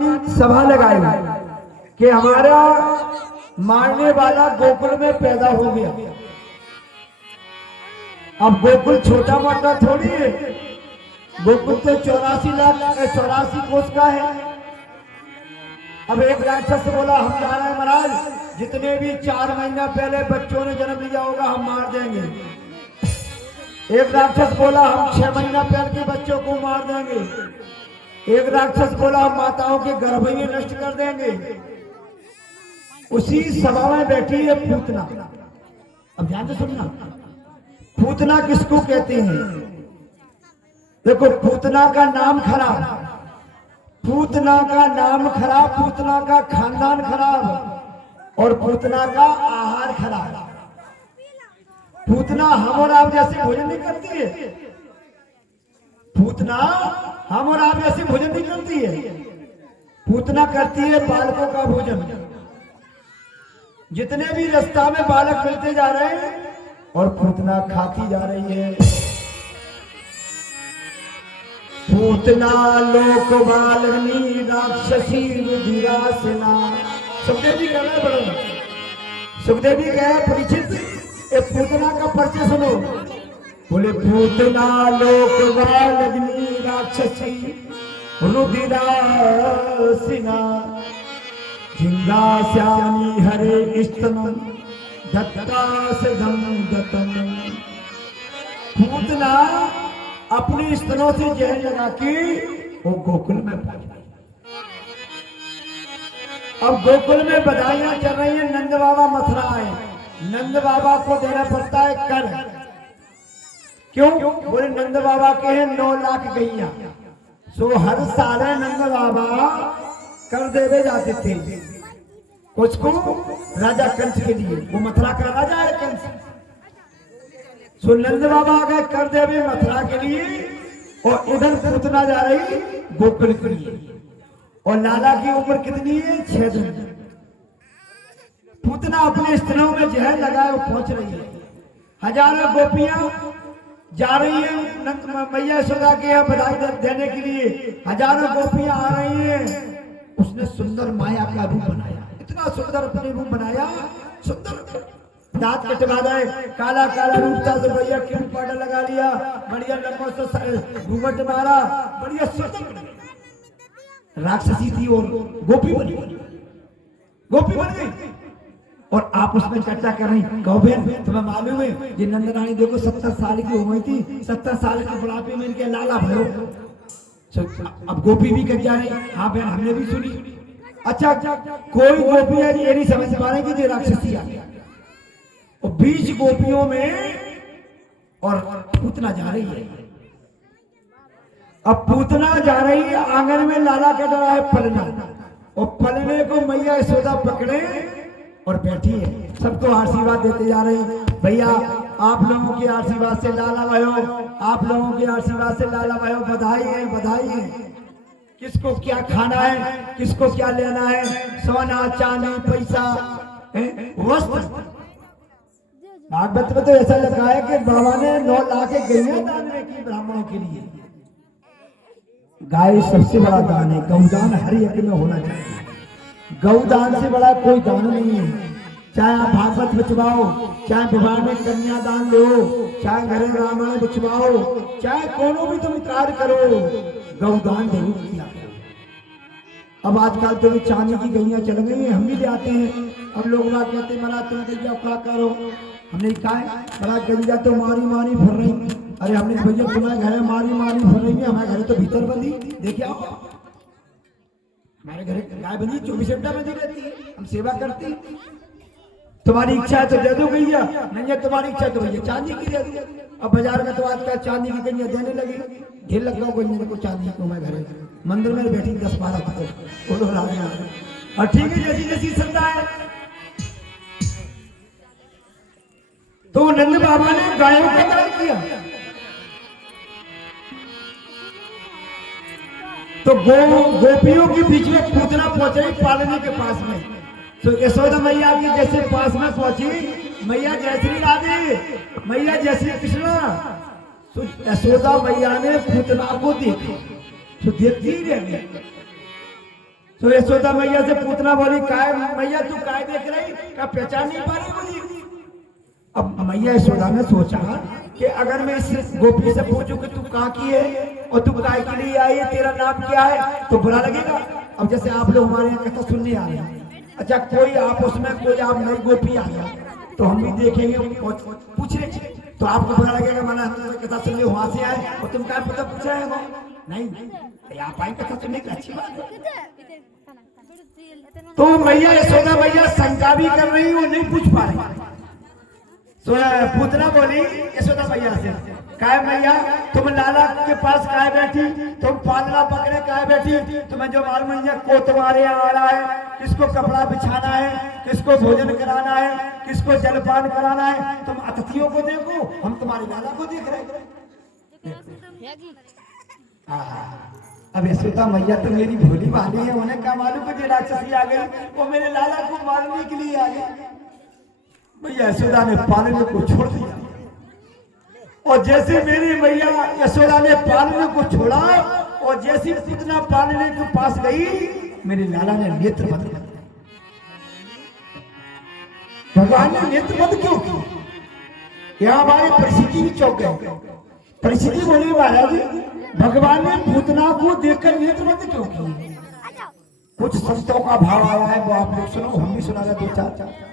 मानी सभा लगाई कि हमारा मारने वाला गोकुल में पैदा हो गया। अब गोकुल छोटा मोटा थोड़ी है, गोकुल तो 84 कोस का है। अब एक राक्षस बोला हम जा रहे हैं महाराज, जितने भी 4 महीना पहले बच्चों ने जन्म लिया होगा हम मार देंगे। एक राक्षस बोला हम 6 महीना पहले के बच्चों को मार देंगे। एक राक्षस बोला हम माताओं के गर्भ ही नष्ट कर देंगे। उसी सभा में बैठी है पूतना। अब ध्यान से सुनना, पूतना किसको कहते हैं? देखो, पूतना का नाम खराब, पूतना का नाम खराब, पूतना का खानदान खराब और पूतना का आहार खराब। पूतना हम और आप जैसे भोजन नहीं करती है, पूतना हम और आप जैसे भोजन नहीं करती है। पूतना करती है बालकों का भोजन। जितने भी रास्ता में बालक मिलते जा रहे हैं और पूतना खाती जा रही है। पूतना लोक बालनी राक्षसी रुधिरासना। सुखदेव जी कहना है बड़ा, सुखदेव जी कहे परीक्षित ये पूतना का परिचय सुनो। बोले पूतना लोक बालनी राक्षसी रुधिरासना जिंगास्यानि हरे स्तनम दत्तासदं दत्तम। पूतना अपने स्तनों से जहर लगा के वो गोकुल में पहुंच गई। अब गोकुल में बधाइयां चल रही हैं। नंद बाबा मथुरा आए, नंद बाबा को देना पड़ता है कर। क्यों? बोले नंद बाबा के हैं 9 लाख गैया, सो हर साल नंद बाबा कर देवे जाते थे। कुछ को राजा कंस के लिए, वो मथुरा का राजा है कंस। सो नंद बाबा आ गए कर देवे मथुरा के लिए और इधर पूतना जा रही गोकुल के लिए। और लाला की उम्र कितनी है? 6 दिन। पूतना अपने स्तनों में जहर लगाए पहुंच रही है। हजारों गोपियां जा रही है मैया यशोदा के यहाँ बधाई देने के लिए। हजारों गोपियां आ रही हैं। उसने सुंदर माया का रूप बनाया, इतना सुंदर अपने रूप बनाया, सुंदर दांत कटवा रहे, काला काला रूप था, तो बढ़िया क्रीम पाउडर लगा लिया, बढ़िया लंबा सा घूंघट मारा, बढ़िया सुंदर राक्षसी थी और गोपी बन गई। और आप उसमें चर्चा कर रही, कहो बहन तुम्हें मालूम है ये नंद रानी देखो 70 साल की हो गई थी, 70 साल के बुढ़ापे में इनके लाला भयो। अब गोपी भी कर जा रही, हाँ बहन हमने भी सुनी। अच्छा कोई गोपी है ये नहीं समझ पा रहे कि ये राक्षसी आ गया। और 20 गोपियों में और पूतना जा रही है। अब पूतना जा रही है, आंगन में लाला कट रहा है पलना, और पलने को मैया यशोदा पकड़े और बैठी है। सबको आशीर्वाद देते जा रहे हैं। भैया आप लोगों के आशीर्वाद से लाला भयो, आप लोगों के आशीर्वाद से लाला भयो, बधाई है बधाई है। किसको क्या खाना है, किसको क्या लेना है, सोना चांदी पैसा वस्त्र। भागवत में तो ऐसा लिखा है कि बाबा ने 9 लाख गैया दान में की ब्राह्मणों के लिए। गाय सबसे बड़ा दान है, गौदान हर यज्ञ में होना चाहिए। गौदान से बड़ा कोई दान नहीं है। चाहे आप भागवत बिछवाओ, चाहे विवाह में कन्यादान लो, चाहे घरे रामायण बिछवाओ, चाहे कोनो भी तुम कार्य करो, गौदान जरूर किया करो। अब आजकल तो चांदी की गैया चल गई हैं, हम भी ले आते हैं। अब लोग बात कहते हैं महाराज तुम गैया क्या करो, हमने कहा महाराज गैया तो मारी मारी फिर रही। अरे हमने भैया तुम्हारे घर मारी मारी फिर रही है, हमारे घर तो भीतर बंदी। देखिए हमारे घर गाय बंदी 24 घंटा बंदी रहती है, हम सेवा करते हैं। तुम्हारी इच्छा है तो दे दो गैया, नहीं है तुम्हारी इच्छा तो भैया चांदी की दे दो। अब बाजार में तो आजकल चांदी की गैया देने लगी, ढेर लग रहा गैया को चांदी को। मैं घर मंदिर में बैठी 10-12 और ठीक है जैसी जैसी श्रद्धा है। तो नंद बाबा ने गायों का दान किया। तो गोपियों के बीच में पूतना पहुंच रही पालने के पास में। तो यशोदा मैया की जैसे पास में पहुंची, मैया जय श्री राधे, मैया जय श्री कृष्णा। तो यशोदा मैया ने पूतना को देखा, तो देखती ही रह गई। तो यशोदा मैया से पूतना बोली, काय मैया तू काय देख रही, का पहचान नहीं पा रही बोली। अब मैया यशोदा ने सोचा कि अगर मैं इस गोपी से पूछूं कि तू कहाँ की है और तू काय के लिए आई है, तेरा नाम क्या है, तो बुरा लगेगा। अब जैसे आप लोग हमारे यहाँ कथा सुनने आ रहे हैं, अच्छा कोई आप उसमें कोई आप नई गोपी आ जाए तो हम भी देखेंगे पूछे तो आपको बुरा लगेगा, माना हम कथा सुन ली वहां से आए और तुम क्या पता पूछा है वो नहीं, आप आए कथा सुनने की अच्छी बात है। तो मैया यशोदा मैया शंका भी कर रही, वो नहीं पूछ पा रही। पूतना बोली यशोदा मैया से, काय मैया तुम लाला के पास काय बैठी, तुम पालना पकड़े काय बैठी, तुम्हें जो मालूम नहीं है को तुम्हारे यहाँ आ रहा है, किसको कपड़ा बिछाना है, किसको भोजन कराना है, किसको जलपान कराना है, तुम अतिथियों को देखो, हम तुम्हारे लाला को देख रहे हैं। अब यशोदा मैया तो मेरी भोली वाली है, उन्हें क्या मालूम कि राक्षसी आ गई, वो मेरे लाला को मारने के लिए आ गई। मैया यशोदा ने पालने को छोड़ दिया और जैसे मेरी मैया यशोदा ने पालने को छोड़ा और जैसी पूतना पालने के पास गई, मेरे लाला ने नेत्र बंद कर दिया। भगवान ने नेत्र बंद क्यों की? यहाँ हमारी परिस्थिति भी चौंक गई। परिस्थिति बोली महाराज भगवान ने पूतना को देखकर नेत्र बंद क्यों की? कुछ संतों का भाव आया है, वो आप लोग सुनो, हम भी सुना दो चार।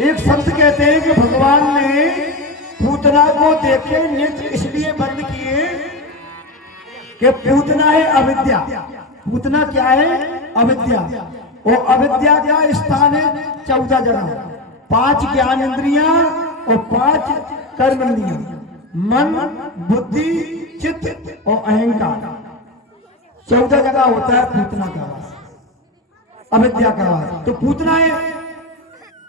एक संत कहते हैं कि भगवान ने पूतना को देखे नेत्र इसलिए बंद किए कि पूतना है अविद्या। पूतना क्या है? अविद्या। वो अविद्या का स्थान है 14 जगह, 5 ज्ञान इंद्रियां और 5 कर्म इंद्रियां, मन बुद्धि चित्त और अहंकार। 14 जगह होता है पूतना का वास, अविद्या का वास। तो पूतना है,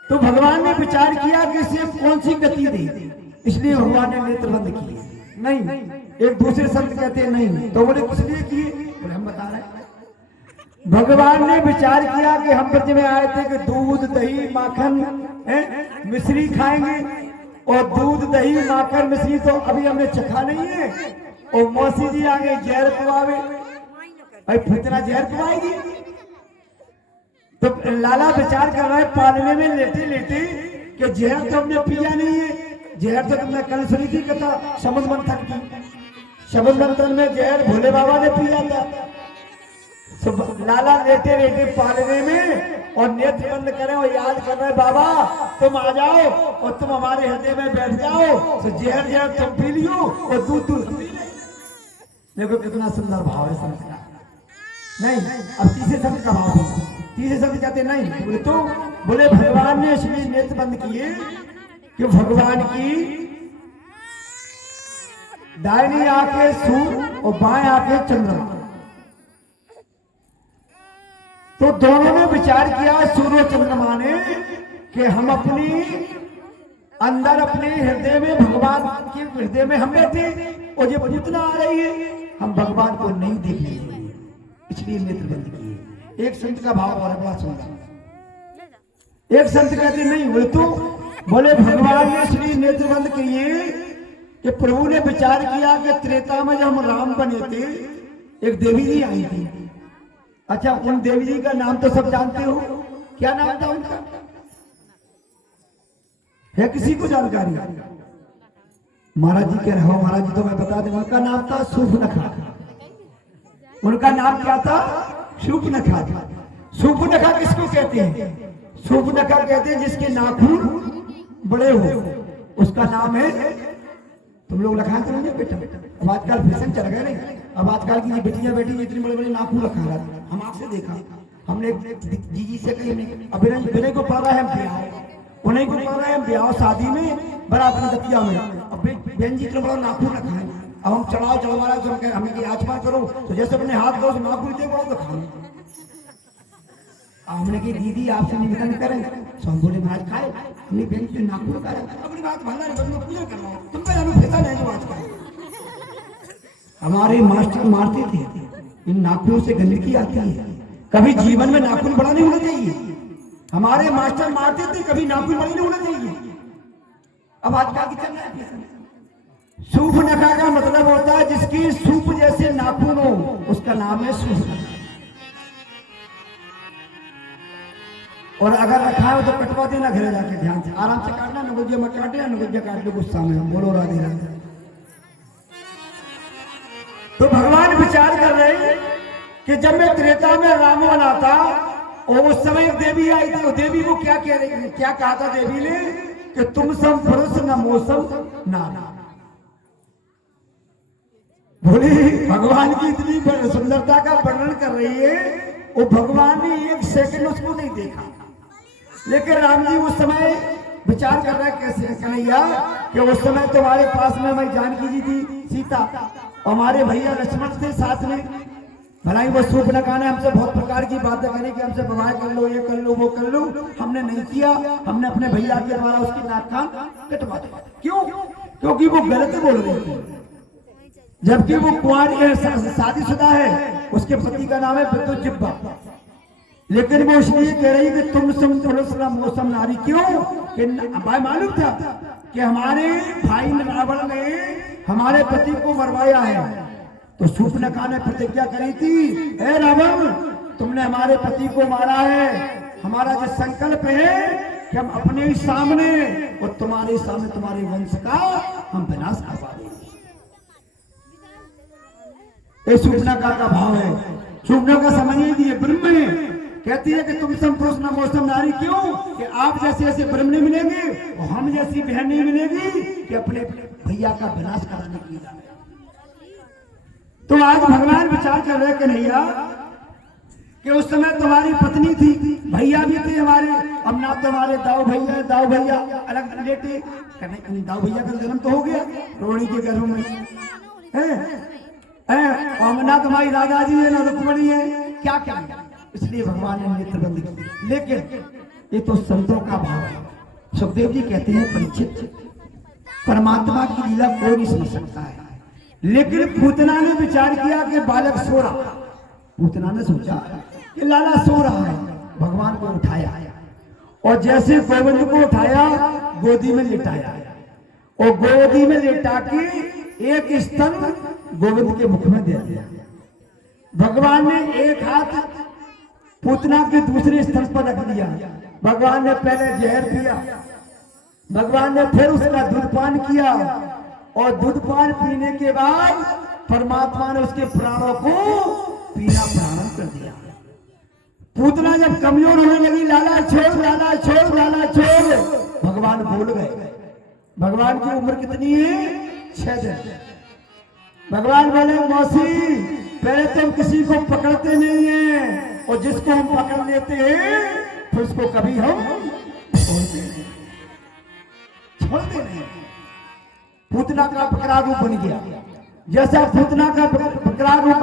तो भगवान ने विचार किया कि इसे कौन सी गति दे, इसलिए भगवान ने नेत्र बंद किए। नहीं, एक दूसरे संत कहते हैं नहीं, तो बोले किस लिए किए? बोले हम बता रहे हैं। भगवान ने विचार किया कि हम ब्रज में आए थे कि दूध दही माखन मिश्री खाएंगे, और दूध दही माखन मिश्री तो अभी हमने चखा नहीं है, और मौसी जी आगे जहर पिवावे, भाई पूतना जहर पिवाएगी। तो लाला विचार कर रहा है पालने में लेटे लेटे कि जहर तो हमने पिया नहीं है, जहर तो तुमने कल सुनी थी कथा शब्द मंथन की, शब्द मंथन में जहर भोले बाबा ने पिया था। तो लाला लेटे लेटे पालने में और नेत्र बंद करें और याद कर रहे बाबा तुम आ जाओ और तुम हमारे हृदय में बैठ जाओ, तो जहर जहर तुम पी लियो और दूध दूध पी ले। देखो कितना सुंदर भाव है संत का। नहीं, अब तीसरे शब्द का भाव है, तीसरे शब्द कहते नहीं, बोले तो बोले भगवान ने इसलिए नेत्र बंद किए कि भगवान की दाहिनी आंखें सूर्य और बाएं आंखें चंद्रमा, तो दोनों ने विचार किया सूर्य चंद्रमा ने कि हम अपनी अंदर अपने हृदय में भगवान के हृदय में हम बैठे और ये पूतना आ रही है, हम भगवान को नहीं देख लेंगे, इसलिए नेत्र बंद किए। एक संत का भाव और बड़ा सुंदर। एक संत कहते नहीं, बोले तो बोले भगवान ने इसलिए नेत्र बंद किए कि प्रभु ने विचार किया कि त्रेता में जब हम राम बने थे एक देवी जी आई थी। अच्छा, उन देवी जी का नाम तो सब जानते हो, क्या नाम था उनका? है किसी को जानकारी? महाराज जी कह रहे हो, महाराज जी तो मैं बता दें, उनका नाम था शूर्पणखा। उनका नाम क्या था? शूर्पणखा। शूर्पणखा किसको कहते हैं? शूर्पणखा कहते हैं जिसके नाखून बड़े हो, उसका नाम है, तुम लोग लखा तो नहीं बेटा, अब आजकल फैशन चल गया नहीं, अब आजकल की ये बेटियां बेटी इतनी बड़े बड़े नाखून रखा रहा है। हम आपसे देखा, हमने जीजी से कही अब विनय को पढ़ रहा है हम ब्याह, उन्हीं को पढ़ रहे हैं ब्याह शादी में बराबर दतिया में, अब बहन जी इतना बड़ा नाखून रखा है, अब हम चढ़ाओ चढ़वा रहे तो हमें की आचमान करो, तो जैसे अपने हाथ करो नाखून देखो तो खाओ। हमने की दीदी आपसे निवेदन करें, तो हम बोले महाराज खाए, अपनी बहन की नाखून करें, अपनी बात भंडारे बंद में पूजा करना, तुम पे जानू फैसा नहीं जो आजकल हमारे मास्टर मारते थे, इन नाखूनों से गंदगी आती है, कभी जीवन में नाखून बड़ा नहीं होना चाहिए। हमारे मास्टर मारते थे, कभी नाखून बड़ा नहीं होना चाहिए। अब आजकल की चल रहा है। शूर्पणखा का मतलब होता है जिसकी सूप जैसे नाखून नाम है सूपनखा। और अगर रखा है तो कटवा देना घरे जाके, ध्यान से आराम से काटना, नुगुज्जे मत काटे, नुगुज्जे काट लो गुस्सा में। बोलो राधे राधे। तो भगवान विचार कर रहे हैं कि जब मैं त्रेता में रावण आता और उस समय एक देवी आई थी, वो देवी को क्या कह रही, क्या कहा था देवी ने कि तुम सम पुरुष न मौसम नारी। बोली भगवान की इतनी सुंदरता का वर्णन कर रही है, वो भगवान ने एक सेकंड उसको नहीं देखा। लेकिन राम जी उस समय विचार कर रहे कैसे कन्हैया कि उस समय तुम्हारे पास में मैं जानकी जी थी, सीता, हमारे भैया लक्ष्मण थे साथ में। भलाई वो सूर्पनखा ने हमसे बहुत प्रकार की बातें करी कि हमसे विवाह कर लो, ये कर लो, वो कर लो। हमने नहीं किया, हमने अपने भैया के द्वारा उसकी नाक कान कटवा दिया। क्यों? क्योंकि वो गलत बोल रही थी, जबकि वो कुंवारी शादीशुदा है, उसके पति का नाम है विद्युत जिब्बा। लेकिन वो इसलिए कह रही कि तुम सम पुरुष न मौसम नारी। क्यों? कि भाई मालूम था कि हमारे भाई रावण ने हमारे पति को मरवाया है। तो सूर्पनखा ने प्रतिज्ञा करी थी, हे रावण तुमने हमारे पति को मारा है, हमारा जो संकल्प है कि हम अपने ही सामने और तुम्हारे सामने तुम्हारे वंश का हम विनाश करवा देंगे। ये सूर्पनखा का भाव है। सूर्पनखा समझिए कि ये ब्रह्म है, कहती है कि तुम सम पुरुष न मौसम नारी। क्यों? कि आप जैसे ऐसे ब्रह्म नहीं मिलेंगे और हम जैसी बहन नहीं मिलेगी कि अपने भैया का विनाश कराने की। तो आज भगवान विचार कर रहे कन्हैया कि उस समय तुम्हारी पत्नी थी, भैया भी थे हमारे, अब ना तुम्हारे दाऊ भैया अलग लेटे। दाऊ भैया का जन्म तो हो गया रोहिणी के गर्भ में है, और ना तुम्हारी राधा जी है ना रुक्मणी है, क्या क्या। इसलिए भगवान ने नेत्र बंद किया। लेकिन ये तो संतों का भाव है। सुखदेव जी कहते हैं परीक्षित, परमात्मा की लीला कोई नहीं समझ सकता है। लेकिन पूतना ने विचार किया कि बालक सो रहा, पूतना ने सोचा कि लाला सो रहा है, भगवान को उठाया और जैसे गोविंद को उठाया गोदी में लिटाया और गोदी में लिटा के एक स्तन गोविंद के मुख में दे दिया। भगवान ने एक हाथ पूतना के दूसरे स्तन पर रख दिया। भगवान ने पहले जहर पिया, भगवान ने फिर उसका दूध पान किया और दूध पान पीने के बाद परमात्मा ने उसके प्राणों को पीना प्रारंभ कर दिया। पूतना जब कमजोर होने लगी, लाला छोड़, लाला छोड़, लाला छोड़, भगवान बोल गए। भगवान की उम्र कितनी है? 6 दिन। भगवान बोले मौसी पहले तुम किसी को पकड़ते नहीं है और जिसको हम पकड़ लेते हैं फिर उसको कभी हम छोड़ते नहीं। पूतना का बकरा रूप बन गया। जैसा पूतना का बकरा रूप